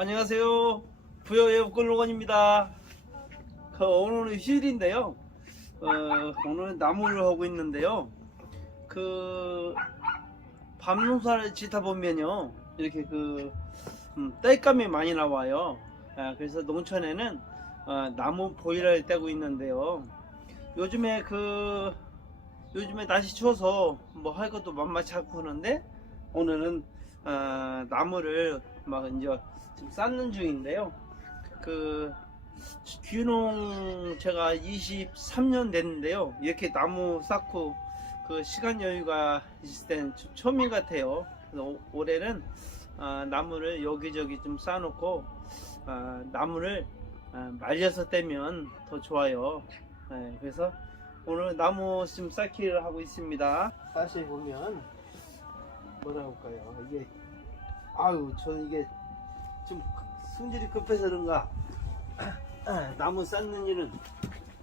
안녕하세요. 부여의 옥골로건입니다. 오늘은 휴일인데요. 오늘은 나무를 하고 있는데요. 밤농사를 짓다 보면요, 이렇게 땔감이 많이 나와요. 그래서 농촌에는 나무 보일러를 떼고 있는데요. 요즘에 날씨 추워서 뭐 할 것도 만만치 않고 그러는데, 오늘은 나무를 막 이제 지금 쌓는 중인데요. 귀농 제가 23년 됐는데요. 이렇게 나무 쌓고 시간 여유가 있을 때는 처음인 것 같아요. 그래서 올해는 나무를 여기저기 좀 쌓아놓고 나무를 말려서 떼면 더 좋아요. 그래서 오늘 나무 좀 쌓기를 하고 있습니다. 사실 보면 뭐라 할까요? 이게 저는 이게 좀 성질이 급해서 그런가 나무 쌓는 일은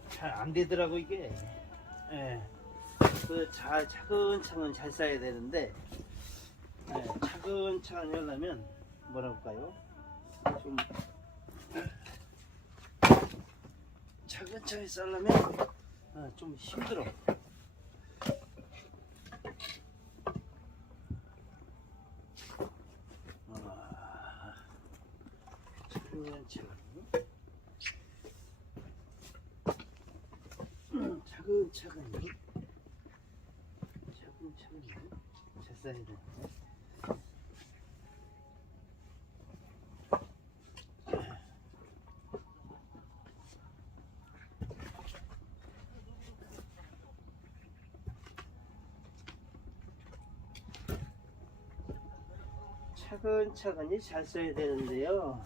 잘 안 되더라고 이게. 차근차근 잘 쌓아야 되는데, 차근차근 하려면 뭐라 할까요? 좀 차근차근 쌓으려면 좀 힘들어. 차근차근히 잘 쌓아야 되는데, 차근차근히 잘 써야 되는데요.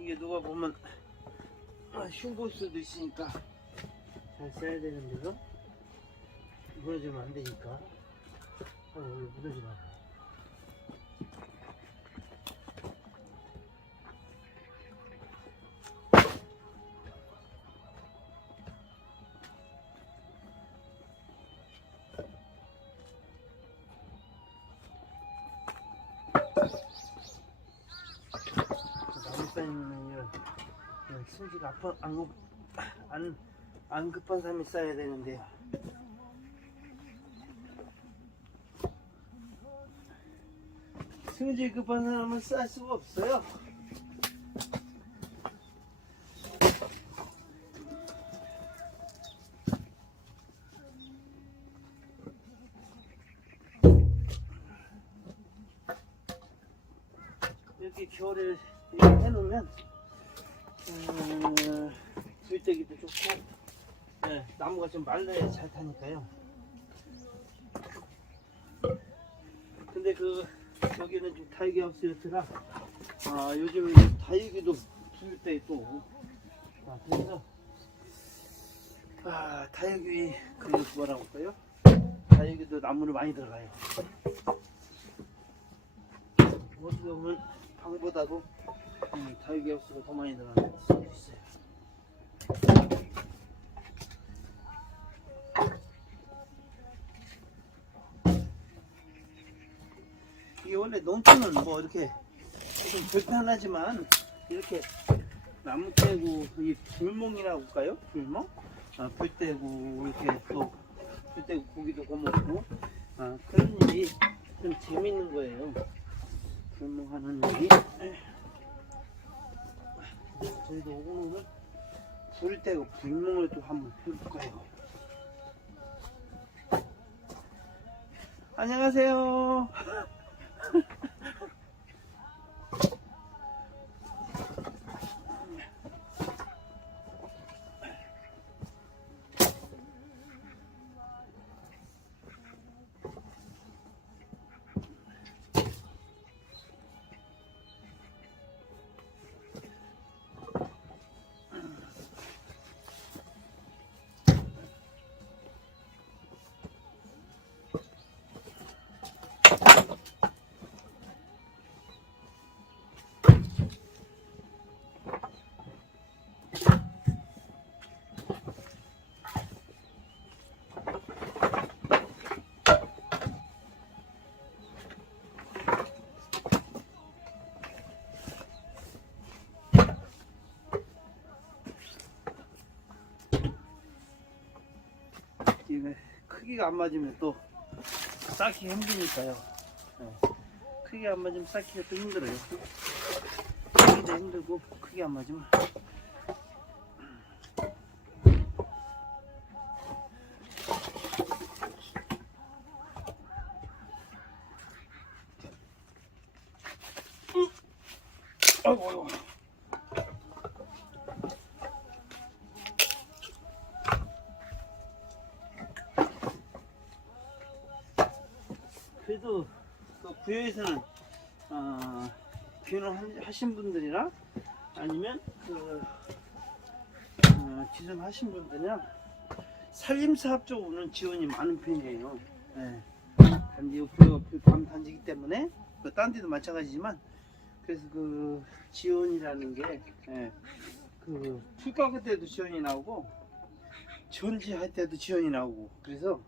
이게 누가 보면 흉볼 수도 있으니까 잘 써야 되는데요. 무너지면 안 되니까. 무너지 마. 나무 쌓이는 일은 성질 안 급한 사람이 쌓아야 되는데요. 성질 급한 사람은 쌓을 수가 없어요. 이렇게 겨울에 이렇게 해놓으면 들떼기도 좋고, 나무가 좀 말라야 잘 타니까요. 근데 여기는 좀 다육이 하우스였더라. 요즘 다육이도 부을 때 있고, 그래서 다육이 뭐라고 할까요? 다육이도 나무를 많이 들어가요. 어떻게 보면 방보다도 다육이 하우스가 더 많이 들어가는 수도 있어요. 이게 원래 농촌은 뭐 이렇게 좀 불편하지만, 이렇게 나무 떼고 이 불멍이라고 할까요? 불멍? 불 떼고 이렇게 또 불 떼고 고기도 구워 먹고, 그런 일이 좀 재밌는 거예요. 불멍하는 일이. 저희도 오늘은 불 떼고 불멍을 또 한번 펴볼까요? 안녕하세요. 이게 크기가 안 맞으면 또 쌓기가 힘드니까요. 네. 크기가 안 맞으면 쌓기가 또 힘들어요. 크기도 힘들고 크기 안 맞으면. 아이고. 그래도 그 부여에서는 귀농 하신 분들이나 아니면 그 기존하신 분들이나 산림사업 쪽으로는 지원이 많은 편이에요. 네. 단지 부여가 밤 단지이기 때문에 딴 데도 마찬가지지만 그래서 그 지원이라는 게 그 풀가구 때도 지원이 나오고 전지할 때도 지원이 나오고 그래서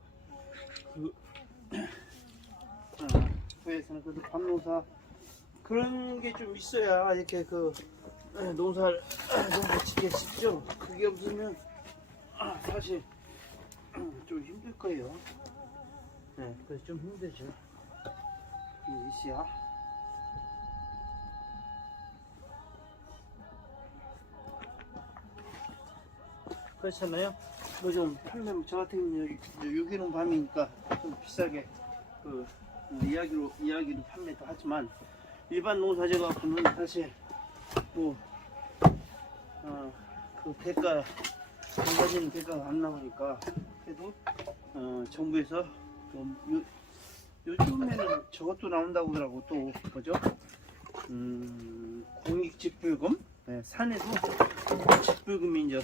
그 부에서는 그래도 밤농사 그런 게 좀 있어야 이렇게 그 농사 짓게 쉽죠. 그게 없으면 사실 좀 힘들 거예요. 네, 그래서 좀 힘들죠. 이시야. 그렇잖아요. 뭐 좀 팔면 저 같은 경우는 유기농 밤이니까 좀 비싸게 그 이야기로 판매도 하지만 일반 농사제 갖고는 사실 뭐 그 대가 가지는 대가가 안 나오니까 그래도 정부에서 좀 요즘에는 저것도 나온다고 하더라고. 또 뭐죠? 공익직불금. 네, 산에도 직불금이 이제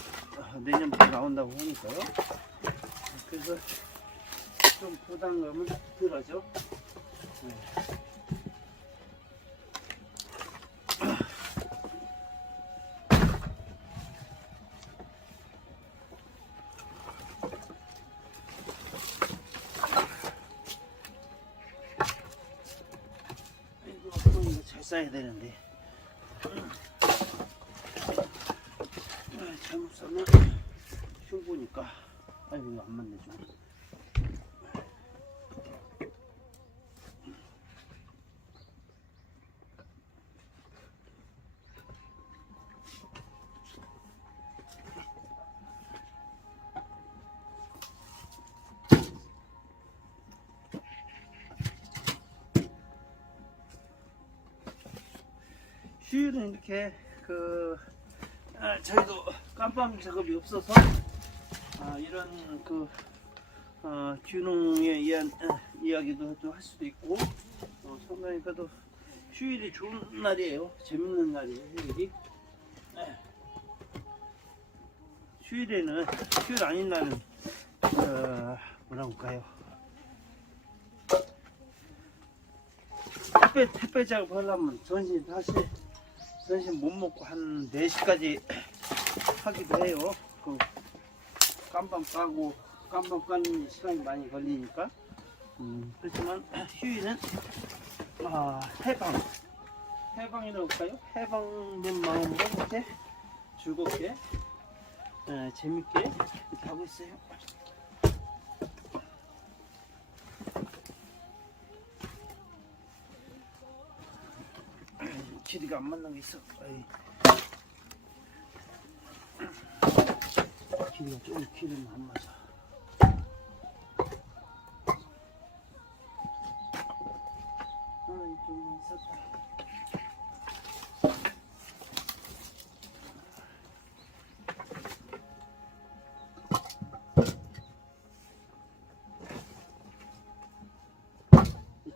내년부터 나온다고 하니까요. 그래서 좀 부담감은 덜하죠. 네. 이거 잘 싸야 되는데. 잘못 싸면 흉보니까 아이고 이거 안 맞네 좀. 휴일은 이렇게 저희도 깜빵 작업이 없어서 이런 귀농에 의한 이야기도 좀 할 수도 있고 상당히 그래도 휴일이 좋은 날이에요. 재밌는 날이에요. 휴일이. 휴일에는 휴일 아닌 날은 뭐라고 할까요? 햇볕 작업 하려면 전신 못 먹고 한 4시까지 하기도 해요. 그 깜빵 까는 시간이 많이 걸리니까. 그렇지만 휴일은 해방이라고 할까요? 해방된 마음으로 이렇게 즐겁게 재밌게 이렇게 하고 있어요. 길이가 안 맞는 게 있어. 길이가 좀 길이면 안 맞아. 이쪽에 있었다.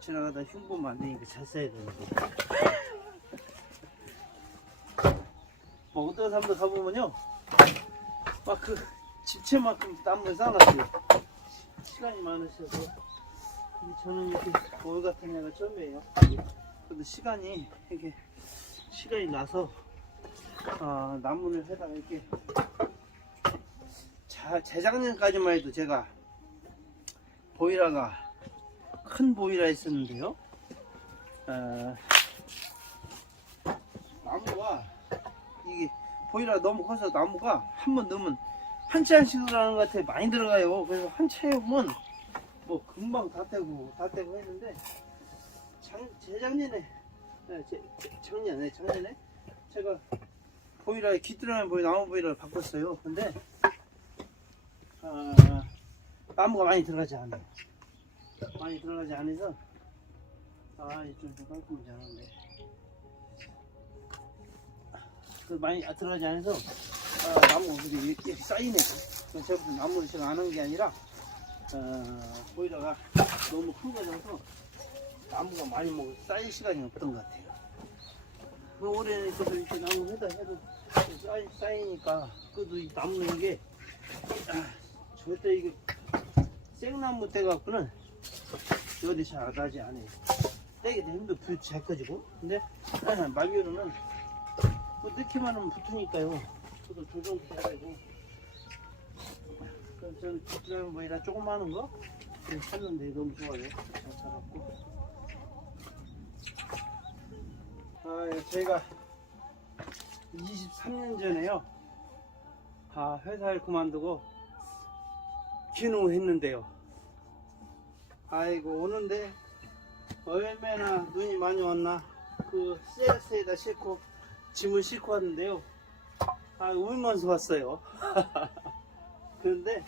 지나가다 흉보면 안 되니까 잘 써야 되는데. 뭐 어떤 사람들 가보면요, 막 그 집채만큼 나무를 쌓아놨어요. 시간이 많으셔서. 근데 저는 이렇게 오늘 같은 애가 처음이에요. 그래도 시간이 나서 나무를 해다가 이렇게 재작년까지만 해도 제가 보이라가 큰 보이라 있었는데요. 나무가 이게 보이라 너무 커서 나무가 한 번 넣으면 한 차씩 들어가는 것 같아. 많이 들어가요. 그래서 한 차에 오면 뭐 금방 다 떼고 했는데 재작년에 작년에 제가 보일러에 귀뚜라미 보일 나무 보일러를 바꿨어요. 근데 나무가 많이 들어가지 않아요. 많이 들어가지 않아서 좀 깔끔하지 않은데 많이 들어가지 않아서 나무가 이렇게 쌓이네. 제가 무슨 나무를 제가 안 한 게 아니라 보일러가 너무 큰 거라서 나무가 많이 쌓일 시간이 없던 것 같아요. 올해는 있어서 이렇게 나무 해도 쌓이니까 그래도 이 나무는 이게 절대 이게 생나무 떼갖고는 어디 잘 나지 않아요. 떼기도 힘도 불 잘 꺼지고. 근데 말미로는 뭐 넣기만 하면 붙으니까요. 저도 조정도 해야 되고. 그래서 저는 귀뚜라미 뭐이라 조그마한 거 샀는데 너무 좋아요. 잘 살았고. 제가 23년 전에요. 회사를 그만두고 귀농했는데요. 아이고 오는데 얼마나 눈이 많이 왔나. 그 CS에다 싣고 짐을 싣고 왔는데요. 울면서 왔어요. 그런데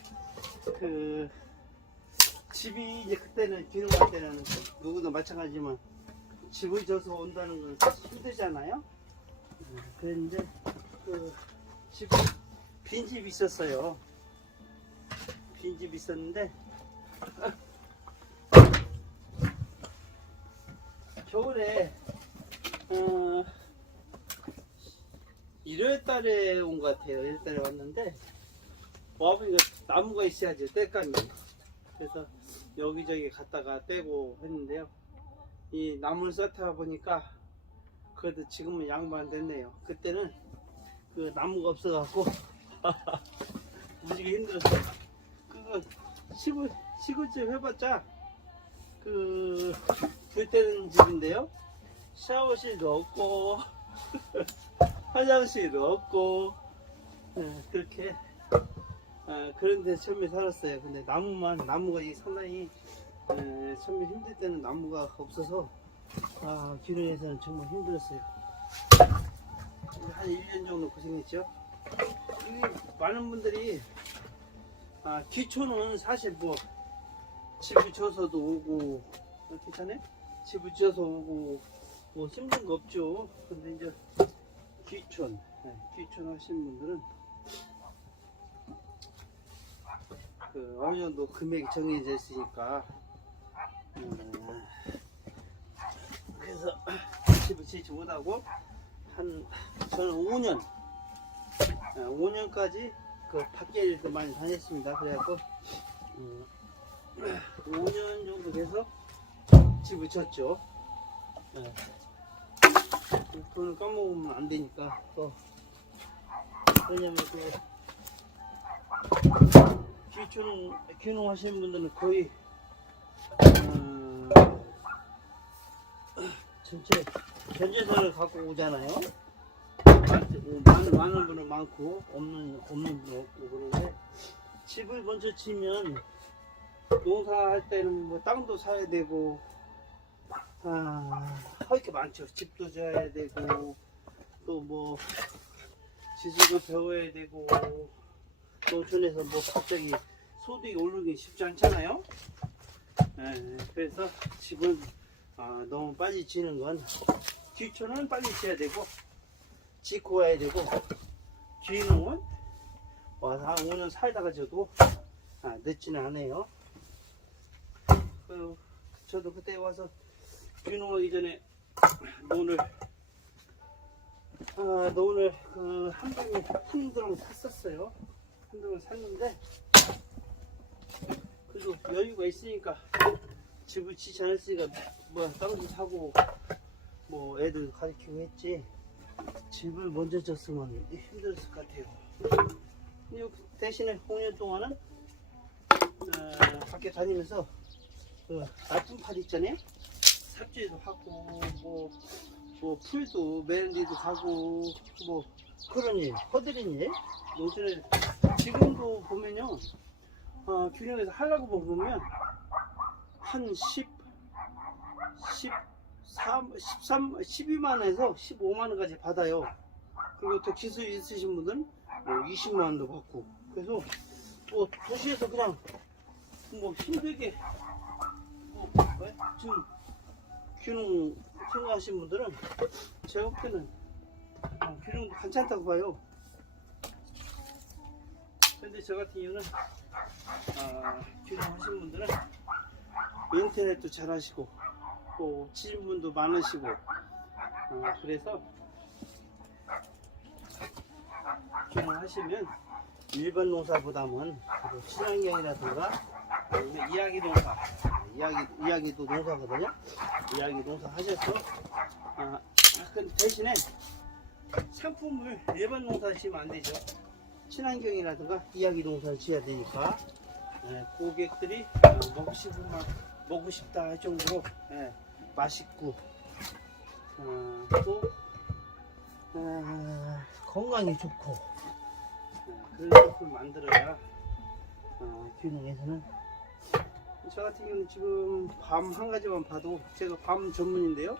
그 집이 이제 그때는 귀농할 때는 누구도 마찬가지지만 집을 져서 온다는 건 사실 힘들잖아요. 그런데 그 집이 빈집이 있었어요. 빈집이 있었는데 겨울에 일요일달에 온 것 같아요. 일요일달에 왔는데 와보니까 나무가 있어야지 땔감이. 그래서 여기저기 갔다가 떼고 했는데요. 이 나무를 쌓다 보니까 그래도 지금은 양보 안 됐네요. 그때는 그 나무가 없어갖고 무지개 힘들었어요. 그거 시골집 해봤자 그 불 때는 집인데요. 샤워실도 없고 화장실도 없고 그렇게 그런 데 처음에 살았어요. 근데 나무가 이 상당히 처음에 힘들 때는 나무가 없어서 귀농에서는 정말 힘들었어요. 한 1년 정도 고생했죠. 많은 분들이 귀촌은 사실 뭐 집을 지어서도 오고 괜찮아요? 집을 지어서 오고 뭐 힘든 거 없죠. 근데 이제 귀촌 하시는 분들은 그 어느 정도 금액이 정해져 있으니까 그래서 집을 지지 못하고 저는 5년까지 그 밖에 일도 많이 다녔습니다. 그래갖고 5년 정도 돼서 집을 졌죠. 돈을 까먹으면 안 되니까 또 왜냐면 귀농 하시는 분들은 거의 전체 견제서를 갖고 오잖아요. 많은 분은 많고 없는 분은 없고. 그런데 집을 먼저 치면 농사할 때는 뭐 땅도 사야 되고 할 게 많죠. 집도 져야 되고 또 뭐 지식을 배워야 되고 농촌에서 뭐 갑자기 소득이 오르기 쉽지 않잖아요. 그래서 집은 너무 빨리 지는 건 귀촌은 빨리 지어야 되고 짓고 와야 되고 귀농은 와서 한 5년 살다가 져도 늦지는 않아요. 저도 그때 와서 귀농하기 전에 논을 그 한 드럼 샀었어요. 한 드럼 샀는데 그래도 여유가 있으니까 집을 지지 않았으니까 뭐 땅도 사고 뭐 애들 가르치고 했지. 집을 먼저 졌으면 힘들었을 것 같아요. 대신에 5년 동안은 밖에 다니면서 그 나침팔 있잖아요. 삽질도 하고 뭐 풀도 멜리도 가고 뭐 그런 일, 허드렛 일, 농촌에 지금도 보면요, 균형에서 하려고 보면 한 12만원에서 15만원까지 받아요. 그리고 또 기술 있으신 분들은 뭐 20만원도 받고. 그래서 뭐 도시에서 그냥 뭐 힘들게 지금 균형 생각하신 분들은 제가 볼 때는 균형도 괜찮다고 봐요. 근데 저 같은 경우는 균형 하신 분들은 인터넷도 잘 하시고 또 치신 분도 많으시고 그래서 균형 하시면 일반 농사보다는 친환경이라든가 아니면 이야기 농사, 이야기도 농사거든요. 이야기 농사 하셔서 근데 대신에 상품을 일반 농사 지으면 안 되죠. 친환경이라든가 이야기 농사를 지어야 되니까 고객들이 먹고 싶다 할 정도로 맛있고 또 건강에 좋고 그런 상품을 만들어야 균형에서는. 저 같은 경우는 지금 밤 한 가지만 봐도 제가 밤 전문인데요.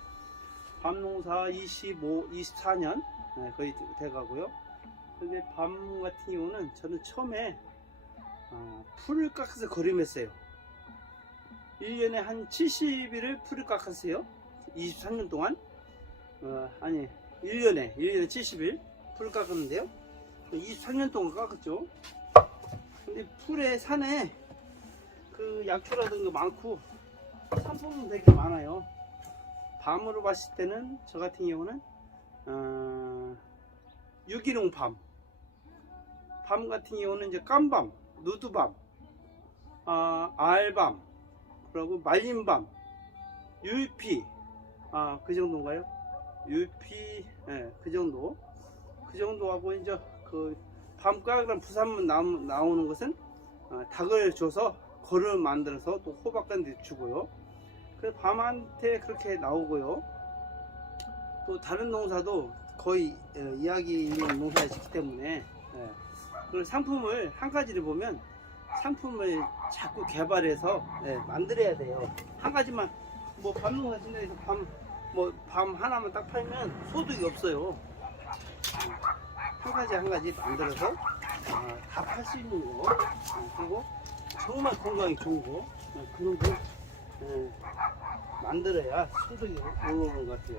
밤 농사 24년 거의 돼가고요. 근데 밤 같은 경우는 저는 처음에 풀을 깎아서 거름했어요. 1년에 한 70일을 풀을 깎았어요. 23년 동안. 아니 1년에 70일 풀을 깎았는데요. 23년 동안 깎았죠. 근데 풀에 산에 그 약초라든가 많고 상품은 되게 많아요. 밤으로 봤을 때는 저 같은 경우는 유기농 밤 같은 경우는 이제 깜밤, 누드밤, 알밤, 그리고 말린밤, 유피, 그 정도인가요? 유피, 그 정도 하고 이제 그 밤가그랑 부산문 나오는 것은 닭을 줘서 거를 만들어서 또 호박간도 주고요. 그래서 밤한테 그렇게 나오고요. 또 다른 농사도 거의 이야기 있는 농사를 짓기 때문에 그 상품을 한 가지를 보면 상품을 자꾸 개발해서 만들어야 돼요. 한 가지만 뭐 밤 농사 짓는다 해서 밤 하나만 딱 팔면 소득이 없어요. 한 가지 만들어서 다 팔 수 있는 거, 그리고 정말 건강이 좋은 거, 그런 거 만들어야 소득이 올라오는 것 같아요.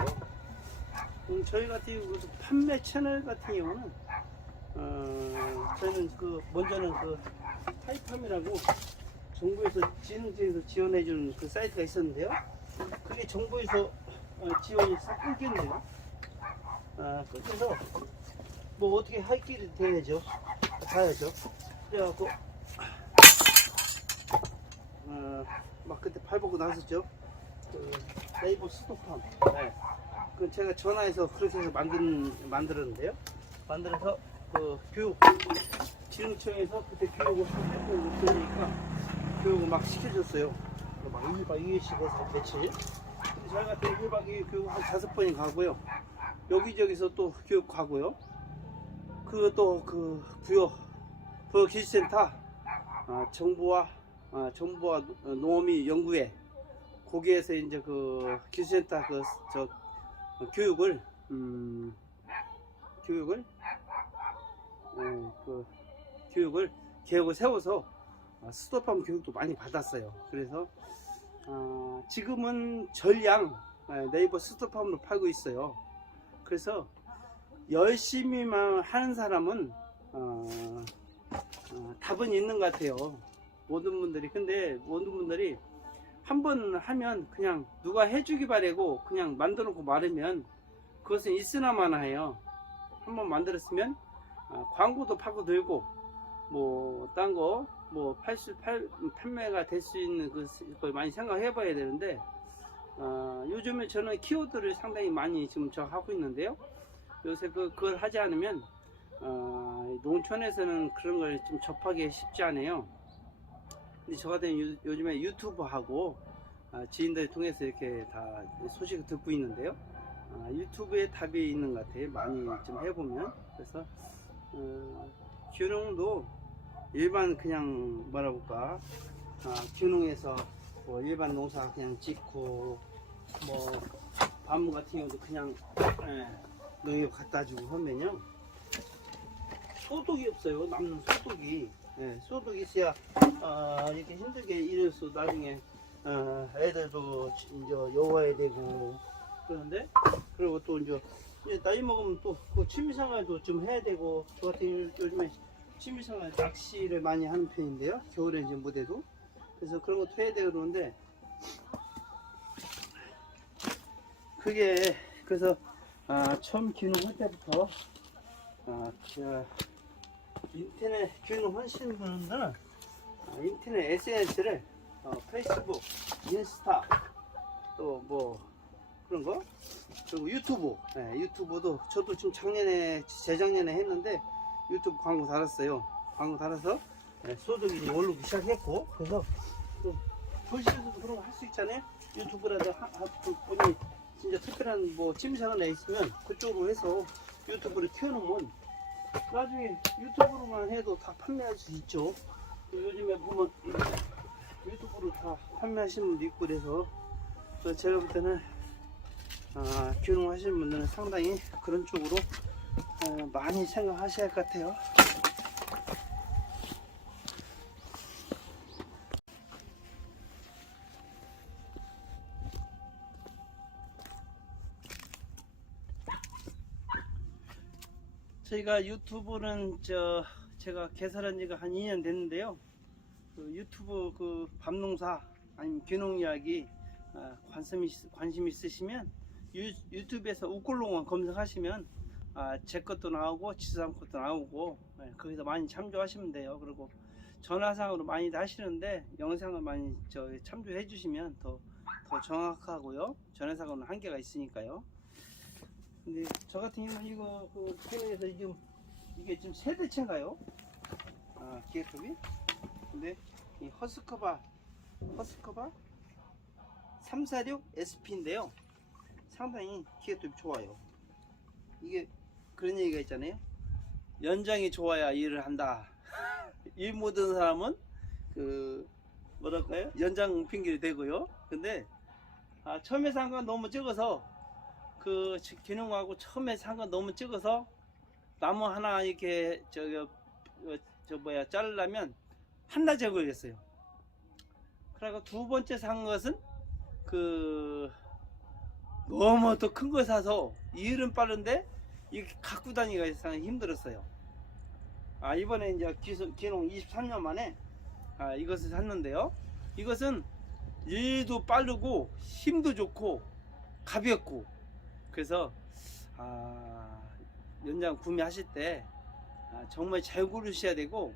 저희 같은 경우 판매 채널 같은 경우는 저희는 먼저는 타이팜이라고 정부에서 지능청에서 지원해주는 그 사이트가 있었는데요. 그게 정부에서 지원이 싹 끊겼네요. 끊겨서 뭐 어떻게 할 길이 돼야죠. 가야죠. 그래갖고 막 그때 팔보고 나섰죠. 그 네이버 스토팜. 그 제가 전화해서 그렇게 해서 만들었는데요. 만들어서 그 교육 지능청에서 그때 교육을 하고 그러니까 교육을 막 시켜줬어요. 막 1박 2일씩 해서 며칠. 저희 같은 1박 2일 교육 한 5번이 가고요. 여기저기서 또 교육 가고요. 그것도 그 부여 기술센터 정부와 농어민 연구회 거기에서 이제 그 기술센터 교육을 계획을 세워서 스토팜 교육도 많이 받았어요. 그래서 지금은 전량 네이버 스토팜으로 팔고 있어요. 그래서 열심히만 하는 사람은 답은 있는 것 같아요. 모든 분들이. 근데 모든 분들이 한 번 하면 그냥 누가 해주기 바라고 그냥 만들어 놓고 말으면 그것은 있으나마나해요. 한 번 만들었으면 광고도 파고 들고 뭐 딴 거 뭐 판매가 될 수 있는 그걸 많이 생각해 봐야 되는데 요즘에 저는 키워드를 상당히 많이 지금 저 하고 있는데요. 요새 그걸 하지 않으면 농촌에서는 그런 걸 좀 접하기 쉽지 않아요. 근데 저 같은 요즘에 유튜브하고 지인들 통해서 이렇게 다 소식을 듣고 있는데요. 유튜브에 답이 있는 것 같아요. 많이 좀 해보면. 그래서 균홍도 일반 그냥 뭐라 볼까, 균홍에서 뭐 일반 농사 그냥 짓고, 뭐 반무 같은 경우도 그냥 농협 갖다 주고 하면요, 소득이 없어요. 남는 소득이. 소득이 있어야 이렇게 힘들게 일해서 나중에 애들도 이제 여와야 되고 그러는데, 그리고 또 이제 나이 먹으면 또 그 취미생활도 좀 해야 되고, 저 같은 요즘에 취미생활 낚시를 많이 하는 편인데요, 겨울에 이제 못해도. 그래서 그런 것도 해야 되고 그러는데, 그게 그래서 처음 귀농할 때부터 인터넷 귀농하시는 분들은 인터넷 SNS를 페이스북, 인스타, 또 뭐 그런 거, 그리고 유튜브, 유튜브도 저도 지금 재작년에 했는데 유튜브 광고 달았어요. 광고 달아서 소득이 좀 오르기 시작했고, 그래서 도시에서도 그런 거 할 수 있잖아요. 유튜브라도 본인이 진짜 특별한 뭐 취미생활 내 있으면 그쪽으로 해서 유튜브를 키워놓으면 나중에 유튜브로만 해도 다 판매할 수 있죠. 요즘에 보면 유튜브로 다 판매하시는 분도 있고, 그래서 제가 볼 때는 귀농하시는 분들은 상당히 그런 쪽으로 많이 생각하셔야 할 것 같아요. 저희가 유튜브는 제가 개설한 지가 한 2년 됐는데요. 그 유튜브 그 밤농사 아니면 귀농 이야기 관심 있으시면 유튜브에서 우꼴농원 검색하시면 제 것도 나오고 지수삼 것도 나오고, 거기서 많이 참조하시면 돼요. 그리고 전화상으로 많이 하시는데 영상을 많이 참조해 주시면 더 정확하고요. 전화상으로는 한계가 있으니까요. 근데 저 같은 경우는 이거 그 캐논에서 이게 지금 세대체인가요? 기계톱이? 근데 이 허스커바 346 SP인데요. 상당히 기계톱이 좋아요. 이게 그런 얘기가 있잖아요. 연장이 좋아야 일을 한다. 일 못하는 사람은 그 뭐랄까요? 연장 핑계를 대고요. 근데 처음에 산 건 너무 적어서, 그 기능하고 처음에 산 건 너무 적어서 나무 하나 이렇게 자르려면 한낮에 걸렸어요. 그리고 두 번째 산 것은 너무 더 큰 거 사서 일은 빠른데 이렇게 갖고 다니기가 상당히 힘들었어요. 이번에 이제 기농 23년 만에 이것을 샀는데요. 이것은 일도 빠르고 힘도 좋고 가볍고, 그래서 연장 구매하실 때 정말 잘 고르셔야 되고,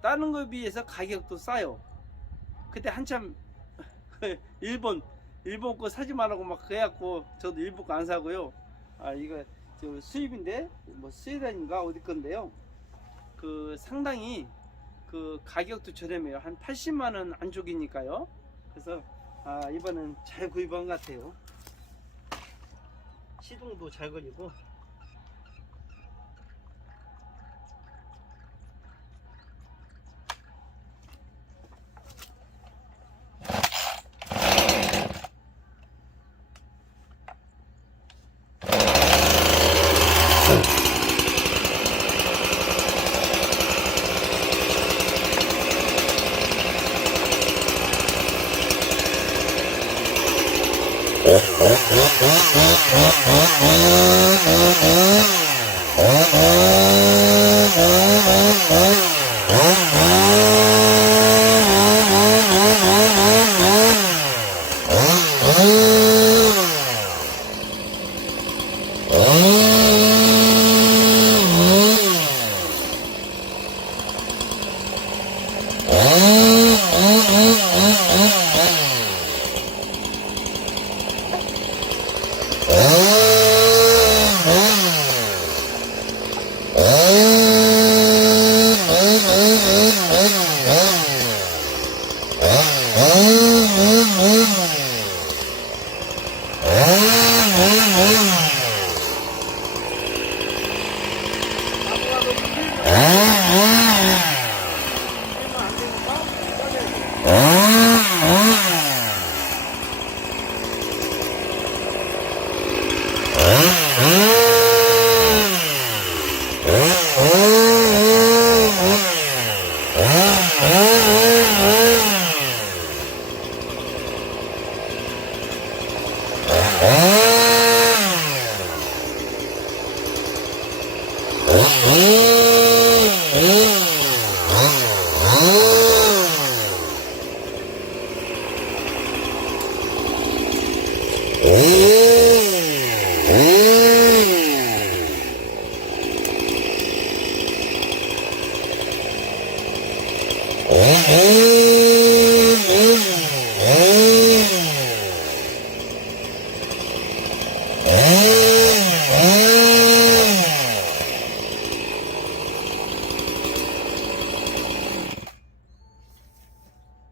다른 거에 비해서 가격도 싸요. 그때 한참 일본 거 사지 말라고 막 그래갖고 저도 일본 거 안 사고요. 이거 수입인데 뭐 스웨덴인가 어디 건데요. 그 상당히 그 가격도 저렴해요. 한 80만 원 안쪽이니까요. 그래서 이번엔 잘 구입한 것 같아요. 시동도 잘 걸리고. 안 되니까 잘라야 돼.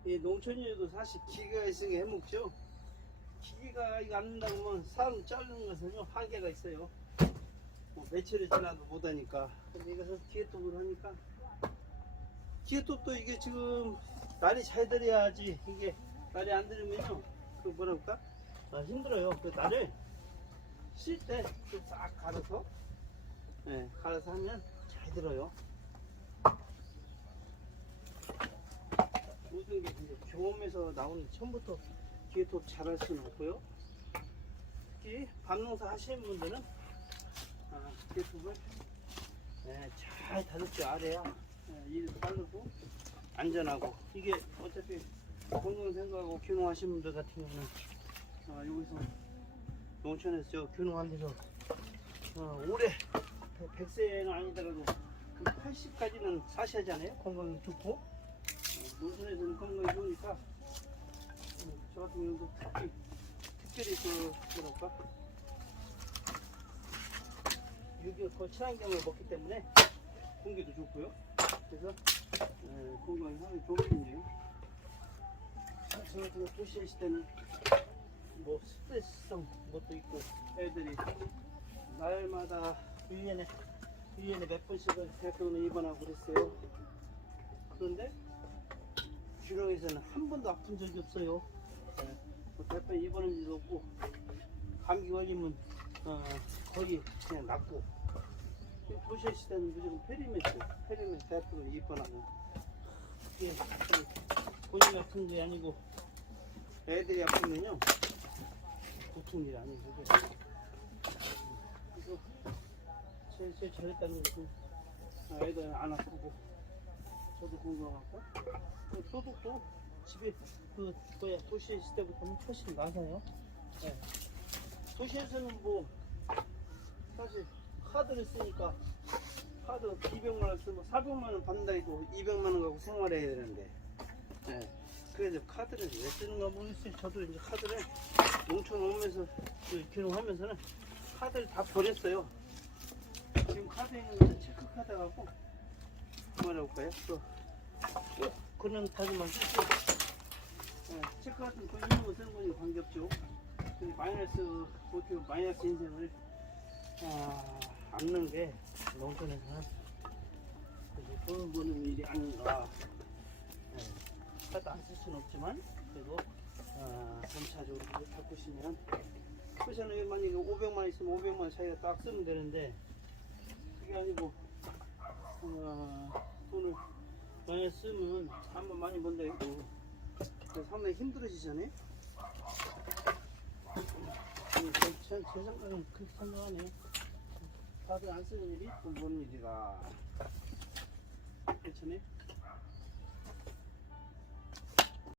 이 농촌일도 사실 기계가 있으니 해먹죠. 기계가 이거 안 된다고 하면 사람 자르는 것은요 한계가 있어요. 뭐 며칠이 지나도 못하니까. 근데 이것은 기계톱을 하니까, 기계톱도 이게 지금 날이 잘 들어야지. 이게 날이 안 들으면요 그 뭐라 그럴까 힘들어요. 그 날을 쉴 때 싹 갈아서, 네, 갈아서 하면 잘 들어요. 모든 게 이제 경험에서 나오는, 처음부터 기계톱 잘할 수는 없고요. 특히 밤농사 하시는 분들은 기계톱을 잘 다룰 줄 알아야 일도 빠르고 안전하고, 이게 어차피 건강 생각하고 귀농하시는 분들 같은 경우는 여기서 농촌에서 저 귀농한 데서 올해 100세는 아니더라도 80까지는 사셔야 하잖아요. 건강이 좋고, 농촌에서는 건강이 좋으니까 저 같은 경우도 특별히 그 뭐랄까 유기농 친환경을 먹기 때문에 공기도 좋고요. 그래서 건강이 상당히 좋거든요. 저 같은 경우 도시에 있을 때는 뭐 스트레스성 것도 있고, 애들이 날마다 1년에 몇 번씩은 대학교는 입원하고 그랬어요. 그런데 주령에서는 한 번도 아픈 적이 없어요. 대학교 입원한 적도 없고, 감기 걸리면 거의 그냥 낫고. 도시에 있을 때는 무조건 페리메트 대학교는 입원하고, 이게 본인이 아픈 게 아니고 애들이 아프면요 보통 일이 아니에요. 그래서 제일 잘했다는 것은 애들 안 아프고 저도 건강하고, 소득도 집에 도시에 있을 때부터는 훨씬 나아요. 네. 도시에서는 뭐 사실 카드를 쓰니까 카드 200만 원 쓰고 400만 원 받는다 해도 200만 원 갖고 생활해야 되는데, 그래서 카드를 왜 쓰는가 모르겠어요. 저도 이제 카드를 농촌 오면서 귀농하면서는 카드를 다 버렸어요. 지금 카드에 있는 체크 카드 갖고 뭐라고 할까요? 그런 카드만 쓰고, 체크 같은 거 있는 거 쓰는 거니 관계없죠. 마이너스 인생을 않는 게 농촌에서는 돈 버는 일이 아닌가. 카드 안 쓸 수는 없지만 그래도 점차적으로 바꾸시면, 그전에 만약에 500만 있으면 500만 사이가 딱 쓰면 되는데, 그게 아니고 돈을 많이 쓰면 한번 많이 번다 해도 상당히 힘들어지잖아요. 제 생각은 그렇게 생각하네요. 다들 안 쓰는 일이 돈 버는 일이라. 괜찮아요?